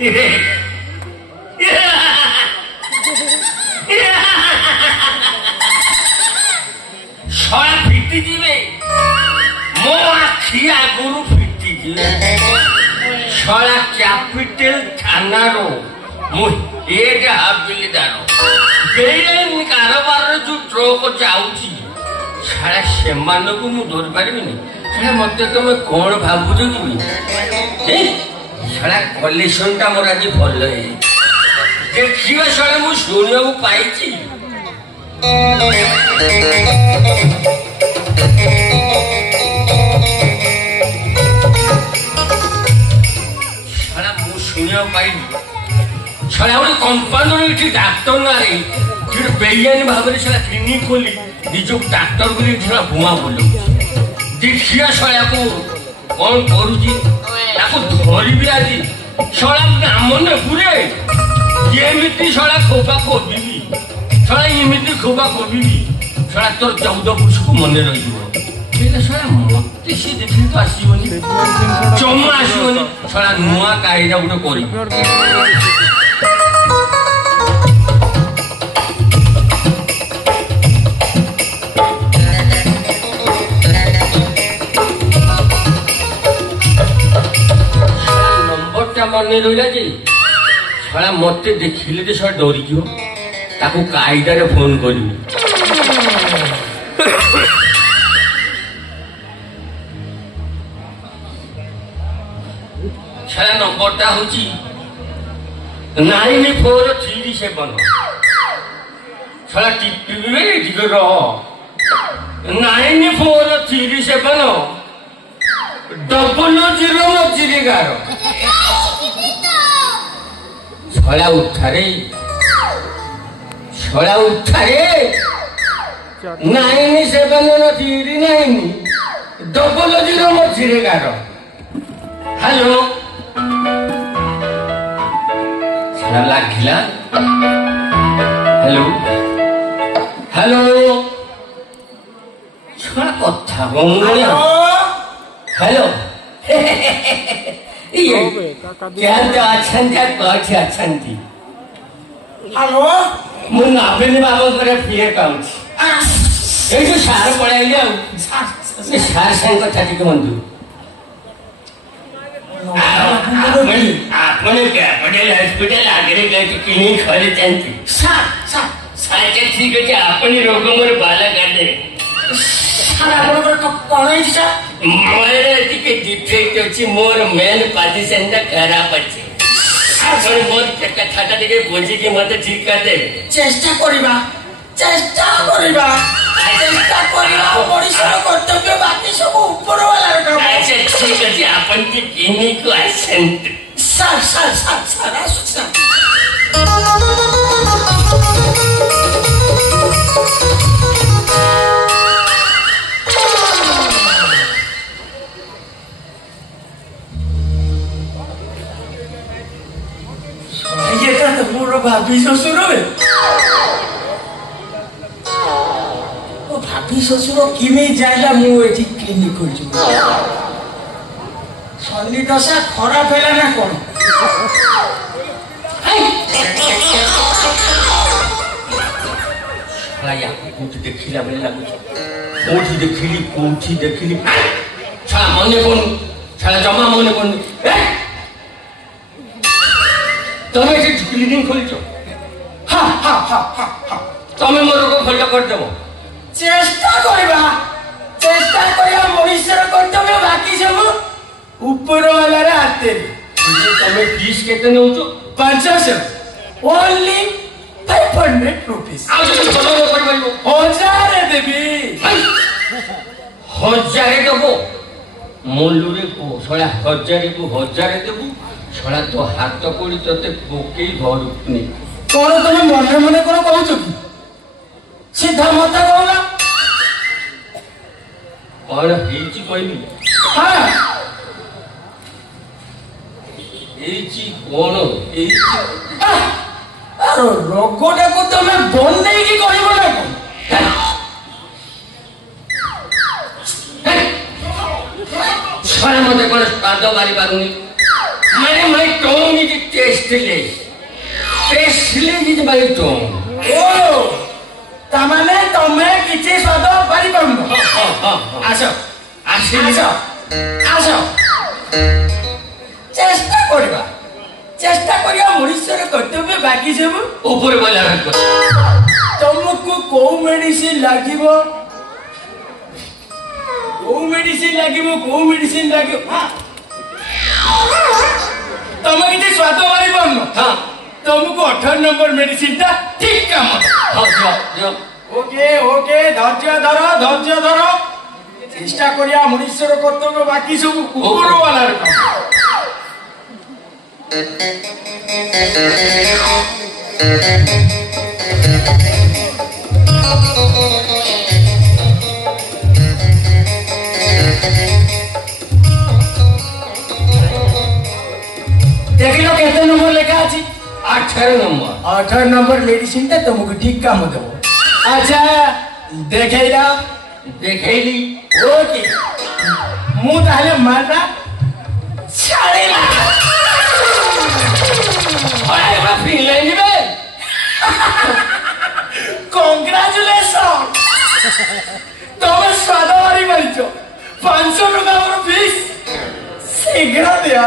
সরা ফিটি দিবে মো আখি আগরু ফিটি দিবে সরা ক্যাপিটাল থানার মু এটা হাবিলি দার বেআইন কারবার যে ট্রক যাଉଛି সারা সেମାନଙ୍କୁ ମୁଁ ଧରି ପାରିବିନି ସାରା ମତେ ତମେ କଣ ଭାବୁଛ କି ସାରା କଲେକ୍ସନଟା ମୋର ଆଜି ଭଲ ହେଇଯାଇଛି ଦେଖିବା ସାରା ମୁଁ ଶୁଣିବାକୁ ପାଇଛି ସାରା ମୁଁ ଶୁଣିବାକୁ ପାଇଲି ସାରା ଗୋଟେ କମ୍ପାଉଣ୍ଡର ଏଠି ଡାକ୍ତର ନାଁରେ ସେଠି ବେଆଇନ ଭାବରେ ସାରା କ୍ଲିନିକ ଖୋଲି ନିଜକୁ ଡାକ୍ତର ବୋଲି ସାରା ଭୁଆ ବୋଲୁ ଦେଖିବା ସାରାକୁ କଣ କରୁଛି ତାକୁ ଧରିବି ଆଜି ଶଳା ନାମ ନେବୁରେ ଏମିତି ଶଳା ଖୋବା ଖୋବିବି ଶଳା ଏମିତି ଖୋବା ଖୋବିବି ଶଳା ତୋର 14 ବର୍ଷକୁ ମନେ ରହିଯିବ ଶଳା ମତେ ସେ ଦେଖିଲେ ତ ଆସିବନି ଜମା ଆସିବନି ଶଳା ନୂଆ କାହିଁଟା ଗୋଟେ କରିବି ମନେ ରହିଲା ଯେ ଶଳା ମତେ ଦେଖିଲେ ଯେ ଶଳା ଡରିଯିବ ତାକୁ କାଇଦାରେ ଫୋନ କରିବି ଶଳା ନମ୍ବରଟା ହଉଛି 9437 ଶଳା ଟିପିବେ ଟିକେ ରହ 9437 0011 ଶଳା ଉଠାରେ 9739 0011 ହ୍ୟାଲୋ ଶଳା ଲାଗିଲା ହ୍ୟାଲୋ ହ୍ୟାଲୋ ଶଳା କଥା କହୁନି ହ୍ୟାଲୋ ଅଛନ୍ତି ହ୍ୟାଲୋ ମୁଁ ନବୀନ ବାବୁଙ୍କର ପିଏ କହୁଛି ଏଇ ଯୋଉ ସାର ପଳେଇଲି ଆଉ ସାର ସାଙ୍ଗେ କଥା ଟିକେ ବନ୍ଧୁ ଆପଣ କ୍ୟାପିଟାଲ ହସ୍ପିଟାଲ ଆଗରେ କ୍ଲିନିକ ଖୋଲିଛନ୍ତି ଠିକ ଅଛି ଆପଣ ରୋଗ ମୋର ବାଲା କାଟିଦେବେ ଆପଣଙ୍କର କଣ ହେଇଛି ସାର୍ ମୋର ଟିକେ ଡିଫେକ୍ଟ ଅଛି ମୋର ମେନ୍ ପଜିସନଟା ଖରାପ ଅଛି ଆପଣ ମୋର କଥାଟା ଟିକେ ବୁଝିକି ମତେ ଠିକ କରିଦେବେ ଚେଷ୍ଟା କରିବା ମଣିଷର କର୍ତ୍ତବ୍ୟ ବାକି ସବୁ ଉପର ବାଲାର କାମ ଆଚ୍ଛା ଠିକ ଅଛି ଆପଣ ଟିକେ କ୍ଲିନିକକୁ ଆସନ୍ତୁ ସାର୍ ଆସୁଛି ସାର୍ ଭାବି ଶ୍ୱଶୁର ଭାବି ଶ୍ୱଶୁର କେମିତି ଯାଇଲା ମୁଁ ଏଠି କ୍ଲିନିକ କରିଛି ଶନି ଦଶା ଖରାପ ହେଲା ନା କଣ ଦେଖିଲା ବେଳେ ଲାଗୁଛି କୋଉଠି ଦେଖିଲି ଛାଡା ମନେ ପଡୁନି ଛାଡା ଜମା ମନେ ପଡୁନି ତମେ ଏଠି କ୍ଲିନିକ ଖୋଲିଛ ତମେ ମୋ ରୋଗ ଭଲ କରିଦେବ ଚେଷ୍ଟା କରିବା ମଣିଷର କର୍ତ୍ତବ୍ୟ ବାକି ସବୁ ଉପର ବାଲାରେ ହାତରେ ତମେ ଫିସ୍ କେତେ ନେଉଛ 500 ଓନ୍ଲି 500 rupees ଆଉ ଯଦି ଭଲ କରିପାରିବ 1000 ଦେବି 1000 ଦେବ ମୂଲରେ ଶଳା 1000 ଦେବୁ ଶଳା ତୋ ହାତ କୋଡ଼ି ତତେ ପକେଇ ଘରକୁ କଣ ତମେ ମନେ ମନେ କଣ କହୁଛ କି ସିଧା ମତେ କହୁନା କଣ ହେଇଛି କହିବି ହେଇଛି କଣ ହେଇଛି ରୋଗଟାକୁ ତମେ ବନେଇକି କହିବ ନା କଣ ଛଡ଼ା ମତେ କଣ ସ୍ୱାଦ ବାରି ପାରୁନି ମାନେ ଟୋନି टेस्टलेस टेस्टलेस भाई तुम ओ तामाने तमे किछि स्वाद पारि पाउनो आसो आसो आसो चेष्टा करिया मनुष्यर कर्तव्य बाकी सब ऊपर वाला तुमको को मेडिसिन लागिबो को मेडिसिन लागिबो हां तमे किछि स्वाद पारि पाउनो हां तुमको 18 नंबर मेडिसिन ता ठीक काम हां जो ओके धैर्य धर चेष्टा करिया मनुष्यर कर्तव्य बाकी सब ऊपर वाला काम देख लो केते नंबर लिखा अछि 18 नंबर मेडिसिन ता तुमको ठीक काम देबो अच्छा देखैली ओके मु ताले मारना छाड़ेला अरे बा फिनलैंड में कांग्रेचुलेशन तुम स्वादावारी बनिचो 500 टका मोर फीस शीघ्र दिया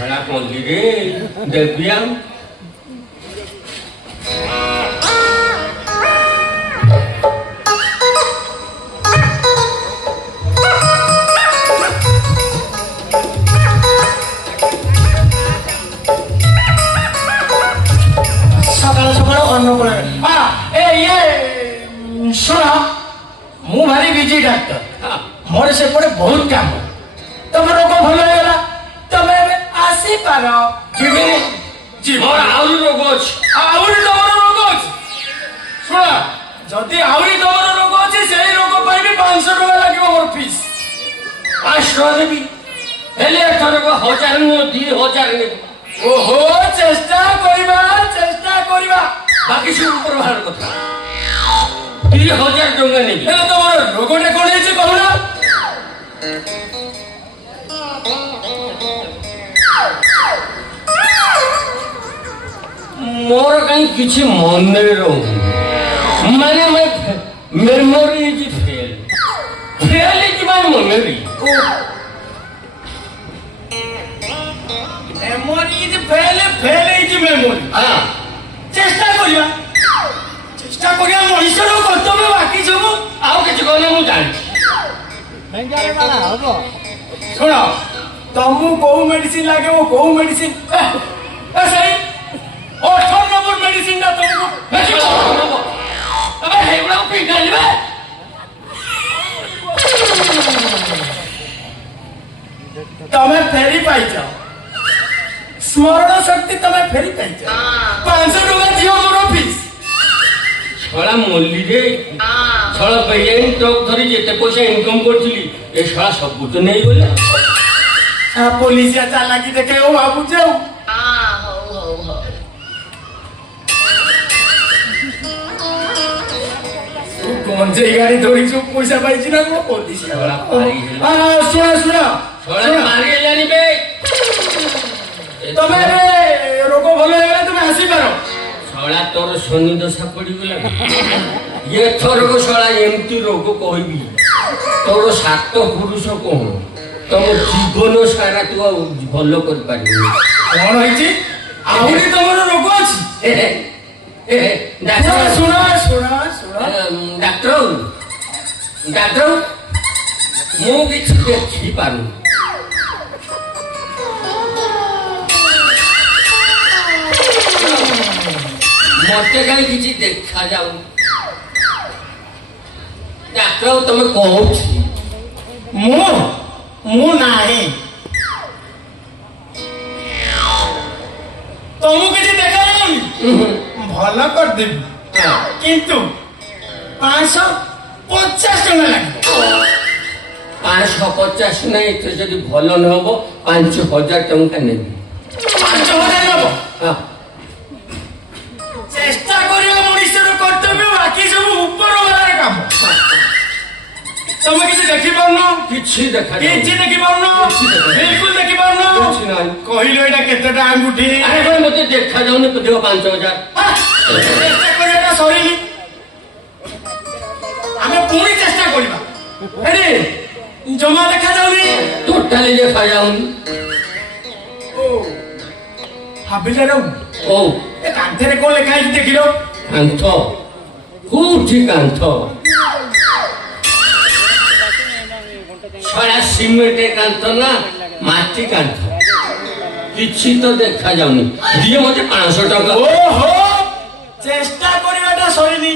बड़ा कोली रे देबिया मु भारी बिजी डाक्टर मोर से पड़े बहुत काम तुम रोग भल होगा तुम आसी पार मोर आउरी रोग अछि आउरी तमर रोग अछि सुना जदि आउरी तमर रोग अछि सेही रोग पई भी 500 टका लागियो मोर फीस 500 देबी हेले एथर को 1000 नु 2000 ने ओहो चेष्टा करिबा बाकी सब ऊपर बाहर कथा 2000 टका नेबी हेले तमर रोगटे कोन हेछि कहूना मोर कहीं किसी मन नहीं रहूं मैंने memory is fail is my memory memory is fail is memory हां चेष्टा करिया मनुष्यर कर्तव्य बाकी सब आउ किछ कहले मु जानि बेंगारे वाला हबो सुनो तमु को मेडिसिन लागे वो को मेडिसिन सही 18 नंबर मेडिसिन ना तुमको अबे हेवड़ा पे गलबे तमे फेरी पाई जाओ स्मरण शक्ति तमे फेरी पाई जाओ 500 टका दियो मोर फीस छळा मोल्ली रे छळ पेयन टॉक धरी जेते पैसा इनकम करथिली ए छळा सब कुछ नहीं बोला आ पुलिस या चालाकी देखे ओ बाबू जाऊ हो कौन से गाड़ी धोरी जो पैसा पाइछि ना को पुलिस छळा पारी सुना छळा मारी जानी बे तमे रोग भलो हेले तमे हसी पारो छळा तोर शनि दशा पड़ी गेला ये थोर को छळा एमती रोग कहबी तोर सात पुरुष कोन तुम जीवन सारा तू भल कर पारि कौन होइछि आउरी तमरो रोग अछि डाक्टर सुना डाक्टर मु किछि देखि पारु मते कहीं किछि देखा जाऊ डाक्टर तुम कहू मु नाही तुमको किसी देखा नहीं भला कर देबी किंतु 550 टका लगे 550 नहीं तो जदि भल न हो 5000 टका नेबी 5000 नब हां चेष्टा करियो मनुष्यर कर्तव्य बाकी सब ऊपर वाला काम तमे किसी देखि पाउनो किछि देखा किछि देखि पाउनो बिल्कुल देखि पाउनो किछि नहीं कहिलो एटा केतेटा अंगूठी अरे भाई मते देखा जाउनी देव 5000 चेष्टा करियाटा सरीनी आमे पूरी चेष्टा करिबा अरे जमा देखा जाउनी टोटली देखा जाउनी ओ हाबिला रो ओ ए कांथरे को लेखा है देखिलो कांथ कोठी कांथ छड़ा सीमेंट कांथ ना माटी कांथ किछि तो देखा जाउनी दिए मते 500 टका ओहो चेष्टा करियाटा सरीनी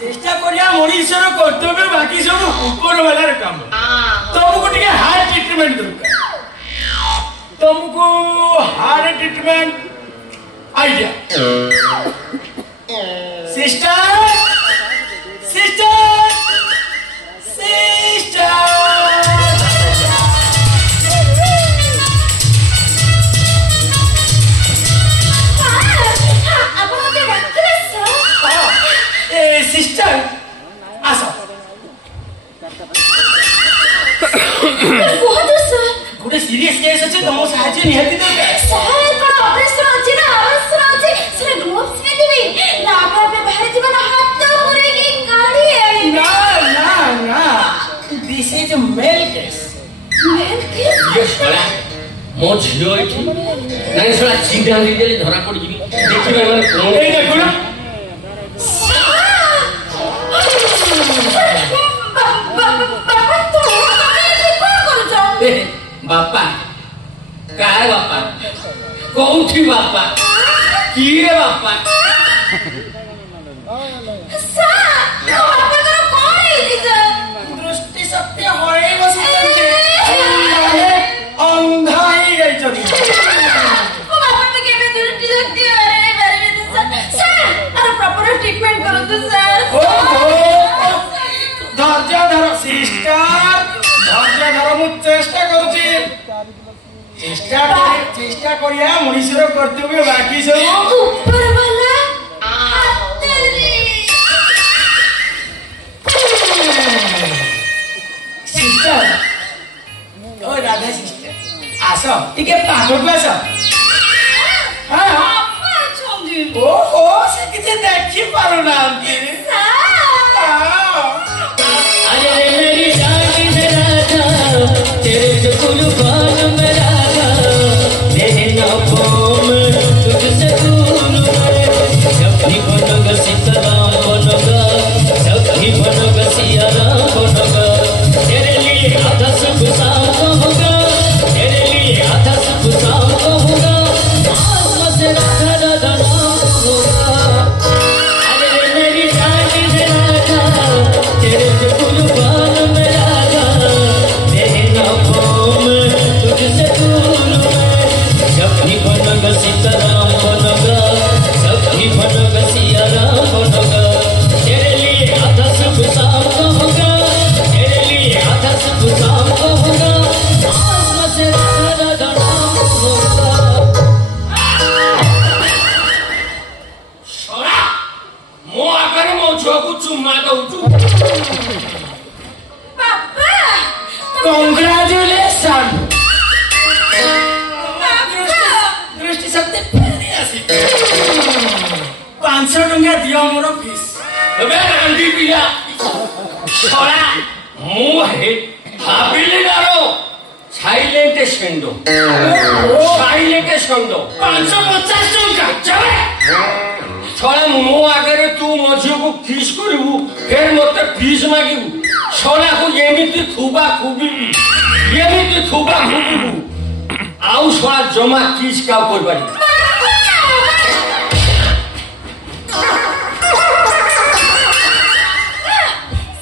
चेष्टा करिया मनीषर कर्तव्य बाकी सब ऊपर वाला काम तुमको टिके हार्ट ट्रीटमेंट दरकार तुमको heart treatment idea sister sister sister sister आसो गोटे सीरियस केस अछि तुम साहाय्य निहाती दरकार सहाय कोन ऑपरेशन अछि ना अवसर अछि से ग्लोव्स में दिबी लागा पे बाहर जीवन हाथ तो पूरे की गाड़ी आई ना ना ना this is male case male case ये साला मो झियो एठी नहीं साला चिंता लीले धरा पड़ जिबी देखिबे माने कोन ए देखो ना बापा काय बापा कोठी बापा की रे बापा दृष्टि शक्ति होए बसते अंधा ही गई चली ट्रीटमेंट करो तो सर धैर्य धर सिस्टर धैर्य धर मु चेष्टा करूची चेष्टा करिया मनीषर कर्तव्य बाकी सब ऊपर वाला आतरी सिस्टर ओ राधा सिस्टर आसो टिके पागल आस हां आपा छंदी ओ से किसे देखि पारो ना अरे मेरी जानी मेरा था तेरे जो कुर्बान मेरा था तेरे नौकों में तुझसे दूर मैं जब भी बनोगा सीताराम बनोगा जब भी बनोगा सियाराम बनोगा तेरे लिए आधा सब शाम को होगा तेरे लिए आधा सब शाम को होगा आसमां से राधा राधा नाम होगा अरे मेरी जानी मेरा था तेरे जो कुर्बान मेरा था तेरे नौकों में तुझसे दूर मैं जब भी बनोगा सीताराम बनोगा जब भी बनोगा सियाराम बनोगा तेरे लिए आधा सब शाम को होगा तेरे लिए आधा सब शाम को होगा आसमां से राधा राधा नाम होगा छोरा मो आगरे मो झोकु चुम्मा दउचु पापा कांग्रेचुलेशन दृष्टि शक्ति फेरी आसी 500 टंका दियो मोर फीस एबे रांदी पिया छोरा मो हे हाबिले दारो साइलेंट सेंडो 550 टंका चले छोरा मो आगरे तू मझियो को किस करबू फिर मते फीस मागिबू छोरा को एमिति खुबा खुबी एमिति खुबा खुबू आउ छोरा जमा किस का करबारी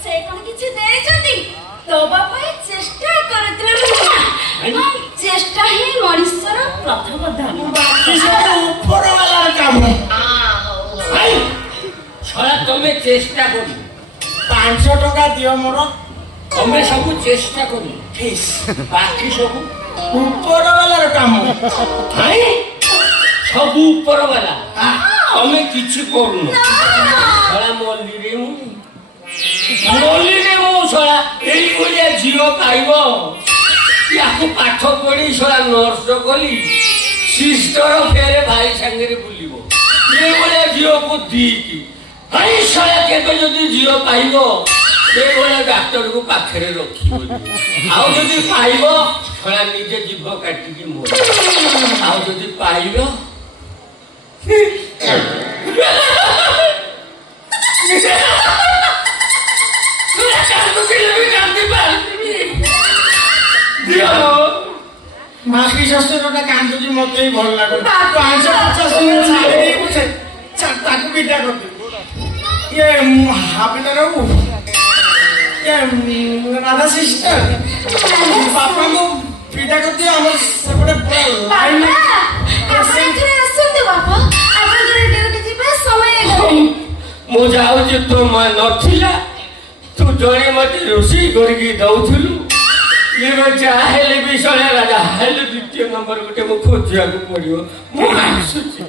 से कोन किछि देई जंदी तो बापा चेष्टा करथिले चेष्टा ही मनीषर प्रथम धर्म बाकी सब ऊपर वाला काम भाई छोरा तमे चेष्टा करू 500 टंका दियो मोर तमे सब चेष्टा करू फीस बाकी सब ऊपर वाला काम भाई सब ऊपर वाला तमे किछि करूनो छोरा मोली रे मु छोरा एई बोलिया झियो पाइबो याकू पाठ पढ़ी छोरा नर्स कली ସିଷ୍ଟର ଫେରେ ଭାଇ ସାଙ୍ଗରେ ବୁଲିବ ଏଭଳିଆ ଝିଅକୁ ଦିକି ଭାଇ ଶଳା କେବେ ଯଦି ଝିଅ ପାଇବ ଏଭଳିଆ ଡାକ୍ତରକୁ ପାଖରେ ରଖିବ ଆଉ ଯଦି ପାଇବ ଶଳା ନିଜେ ଜୀବ କାଟିକି ମରିବ ଆଉ ଯଦି ପାଇବ ମାଟି ଶାସ୍ତ୍ରଟା କାନ୍ଦୁଛି ମତେ ବି ଭଲ ଲାଗୁଛି 550 ମିନିଟ୍ ଛାଡ଼ିଦେଇ ପଛେ ତାକୁ ବିଦା କରିଦେବି ଇଏ ହାବିଲର ଇଏ ରାଧା ସିଷ୍ଟର ବାପାଙ୍କୁ ବିଦା କରିଦିଅ ଆମର ସେପଟେ ମୁଁ ଯାଉଛି ତୋ ମା ନଥିଲା ତୁ ଜଣେ ମତେ ରୋଷେଇ କରିକି ଦଉଥିଲୁ ଯାହା ହେଲେ ବି ଶଳା ରାଜା ହେଲେ ଦ୍ୱିତୀୟ ନମ୍ବର ଗୋଟେ ମୁଁ ଖୋଜିବାକୁ ପଡିବ ମୁଁ ଆସୁଛି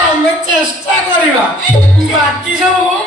ଆମେ ଚେଷ୍ଟା କରିବା ବାକି ସବୁ